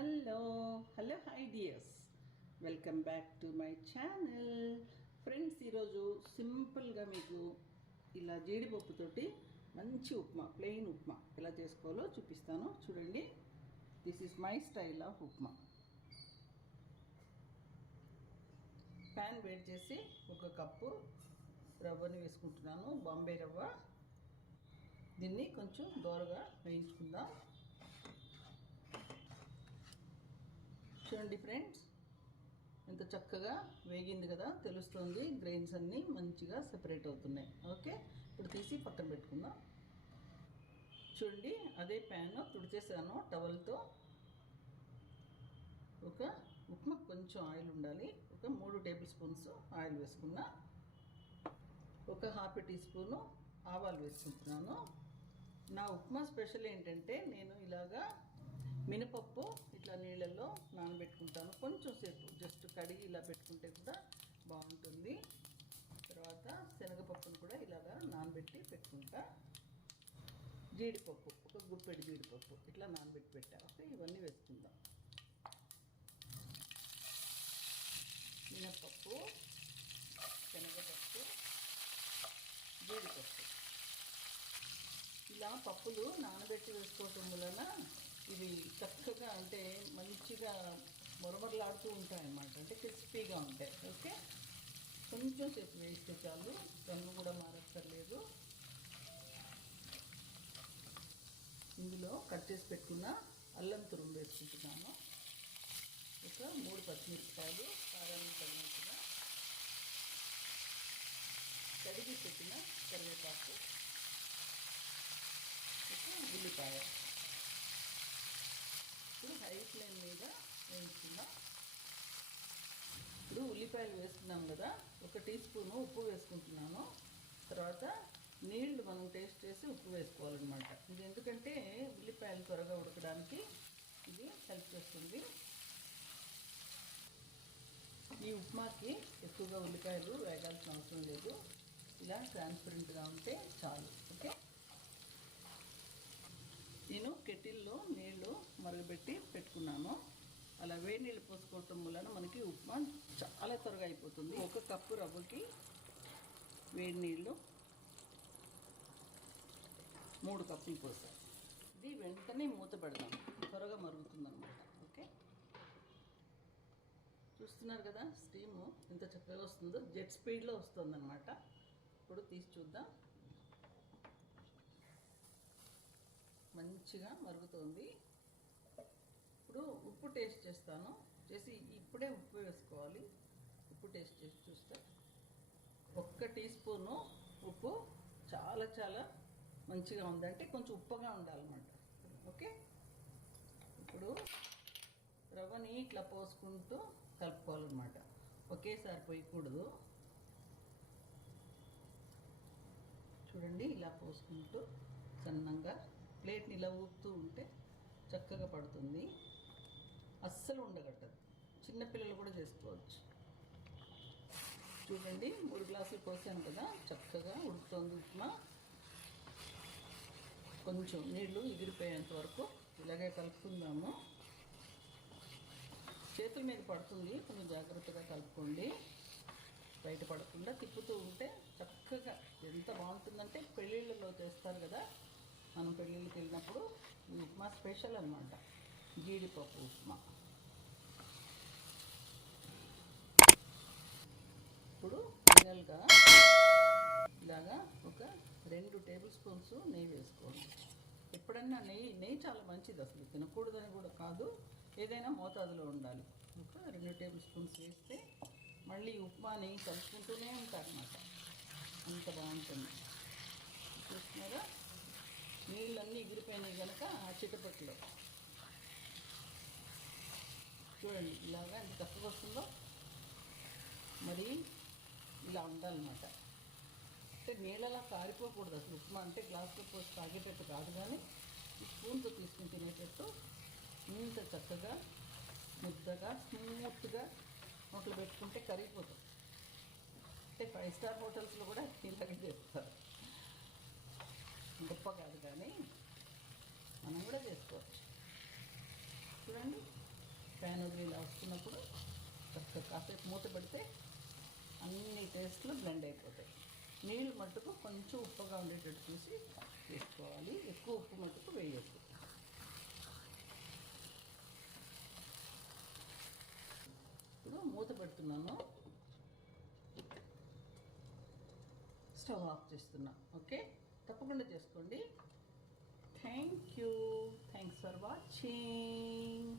Hello hi dears, welcome back to my channel. Friends, ఈరోజు సింపుల్గా మీకు ఇలా జీడిపప్పుతోటి మంచి ఉప్మా, ప్లెయిన్ ఉప్మా ఎలా చేసుకోవాలో చూపిస్తాను. చూడండి, this is my style of upma. Pan వేడి చేసి ఒక కప్పు రవ్వని వేసుకుంటున్నాను, బాంబే రవ్వ. దీన్ని కొంచెం దోరగా వేయించుకుందాం. చూడండి ఫ్రెండ్స్, ఎంత చక్కగా వేగింది కదా, తెలుస్తుంది. గ్రెయిన్స్ అన్నీ మంచిగా సెపరేట్ అవుతున్నాయి. ఓకే, ఇప్పుడు తీసి పక్కన పెట్టుకుందాం. చూడండి, అదే ప్యాన్ తుడిచేసాను టవల్తో. ఒక ఉప్మా కొంచెం ఆయిల్ ఉండాలి. ఒక 3 టేబుల్ స్పూన్స్ ఆయిల్ వేసుకున్నా. ఒక ½ టీ స్పూను ఆవాలు వేసుకుంటున్నాను. నా ఉప్మా స్పెషల్ ఏంటంటే, నేను ఇలాగా మినపప్పు ఇట్లా నీళ్ళల్లో నానబెట్టుకుంటాను. కొంచెం సేపు జస్ట్ కడిగి ఇలా పెట్టుకుంటే కూడా బాగుంటుంది. తర్వాత శనగపప్పును కూడా ఇలాగా నానబెట్టి పెట్టుకుంటా. జీడిపప్పు, ఒక గుప్పెడు జీడిపప్పు ఇట్లా నానబెట్టి పెట్టా. ఓకే, ఇవన్నీ వేసుకుందాం. మినపప్పు, శనగపప్పు, జీడిపప్పు, ఇలా పప్పులు నానబెట్టి వేసుకోవటం వలన ఇవి చక్కగా, అంటే మంచిగా మొరమరలాడుతూ ఉంటాయన్నమాట. అంటే క్రిస్పీగా ఉంటాయి. ఓకే, కొంచెం సేపు వేస్తే చాలు, రంగు కూడా మారక్కర్లేదు. ఇందులో కట్ చేసి పెట్టుకున్న అల్లం తురుము వేసుకుంటున్నాను. ఒక 3 పచ్చిమిరపకాయలు, కారాన్ని తగినట్టుగా, కడిగి పెట్టిన కరివేపాకు, ఒక ఉల్లిపాయ. ఇప్పుడు హై ఫ్లేమ్ మీద వేయించుకుందాం. ఇప్పుడు ఉల్లిపాయలు వేసుకున్నాం కదా, ఒక టీ స్పూను ఉప్పు వేసుకుంటున్నాను. తర్వాత నీళ్లు మనం టేస్ట్ చేసి ఉప్పు వేసుకోవాలన్నమాట. ఇది ఎందుకంటే ఉల్లిపాయలు త్వరగా ఉడకడానికి ఇది హెల్ప్ చేస్తుంది. ఈ ఉప్మాకి ఎక్కువగా ఉల్లిపాయలు వేగాల్సిన అవసరం లేదు. ఇలా ట్రాన్స్పరెంట్గా ఉంటే చాలు. ఓకే, నేను కెటిల్లో నీళ్లు మరగబెట్టి పెట్టుకున్నాను. అలా వేడి నీళ్ళు పోసుకోవటం వలన మనకి ఉప్మా చాలా త్వరగా అయిపోతుంది. ఒక కప్పు రవ్వకి వేడి నీళ్ళు 3 కప్పులు పోసాను. ఇది వెంటనే మూత పెడదాం, త్వరగా మరుగుతుందన్నమాట. ఓకే, చూస్తున్నారు కదా, స్టీము ఎంత చక్కగా వస్తుందో, జెట్ స్పీడ్లో వస్తుందన్నమాట. ఇప్పుడు తీసి చూద్దాం. మంచిగా మరుగుతుంది. ఇప్పుడు ఉప్పు టేస్ట్ చేస్తాను. ఇప్పుడే ఉప్పు వేసుకోవాలి. ఉప్పు టేస్ట్ చేసి చూస్తే 1 టీ స్పూను ఉప్పు చాలా చాలా మంచిగా ఉంది. అంటే కొంచెం ఉప్పుగా ఉండాలన్నమాట. ఓకే, ఇప్పుడు రవ్వని ఇట్లా పోసుకుంటూ కలుపుకోవాలన్నమాట. ఒకేసారి పోయకూడదు. చూడండి, ఇలా పోసుకుంటూ సన్నంగా ప్లేట్ని ఇలా ఊపుతూ ఉంటే చక్కగా పడుతుంది. అస్సలు ఉండగట్టదు. చిన్నపిల్లలు కూడా చేసుకోవచ్చు. చూడండి, 3 గ్లాసులు పోసాను కదా, చక్కగా ఉడుకుతుంది ఉప్మా. కొంచెం నీళ్లు ఎగిరిపోయేంత వరకు ఇలాగే కలుపుకుందాము. చేతుల మీద పడుతుంది, కొంచెం జాగ్రత్తగా కలుపుకోండి. బయట పడకుండా తిప్పుతూ ఉంటే చక్కగా ఎంత బాగుంటుందంటే, పెళ్ళిళ్ళలో చేస్తారు కదా, మనం పెళ్ళిళ్ళకి వెళ్ళినప్పుడు ఈ ఉప్మా స్పెషల్ అన్నమాట, జీడిపప్పు ఉప్మా. ఇప్పుడు ఫైనల్గా ఇలాగా ఒక 2 టేబుల్ స్పూన్స్ నెయ్యి వేసుకోండి. ఎప్పుడన్నా నెయ్యి చాలా మంచిది, అసలు తినకూడదని కూడా కాదు, ఏదైనా మోతాదులో ఉండాలి. ఒక 2 టేబుల్ స్పూన్స్ వేస్తే మళ్ళీ ఉప్మాని కలుపుకుంటూనే ఉంటారన్నమాట. అంత బాగుంటుంది. చూస్తున్నారా, నీళ్ళన్నీ ఎగిరిపోయినాయి కనుక ఆ చిటపట్లో చూడండి, ఇలాగా ఎంత చక్కగా వస్తుందో. మరి ఇలా ఉండాలన్నమాట. అంటే నీళ్ళలా కారిపోకూడదు అసలు. ఉప్మా అంటే గ్లాసులో పోసి తాగేటట్టు కాదు, కానీ ఈ స్పూన్తో తీసుకుని తినేటట్టు ఇంత చక్కగా ముద్దగా స్మూత్గా నోట్లో పెట్టుకుంటే కరిగిపోతుంది. అంటే 5 స్టార్ హోటల్స్లో కూడా ఇలాగే చేస్తారు. గొప్ప కాదు, కానీ మనం కూడా చేసుకోవచ్చు. చూడండి, ఫ్యాన్ వదిలి ఇలా వస్తున్నప్పుడు కాసేపు మూత పెడితే అన్ని టేస్ట్లు బ్లెండ్ అయిపోతాయి. నీళ్ళు మట్టుకు కొంచెం ఉప్పుగా ఉండేటట్టు చూసి వేసుకోవాలి, ఎక్కువ ఉప్పు మట్టుకు వేయద్దు. ఇప్పుడు మూత పెడుతున్నాను, స్టవ్ ఆఫ్ చేస్తున్నా. ఓకే, తప్పకుండా చేసుకోండి. Thank you, thanks for watching.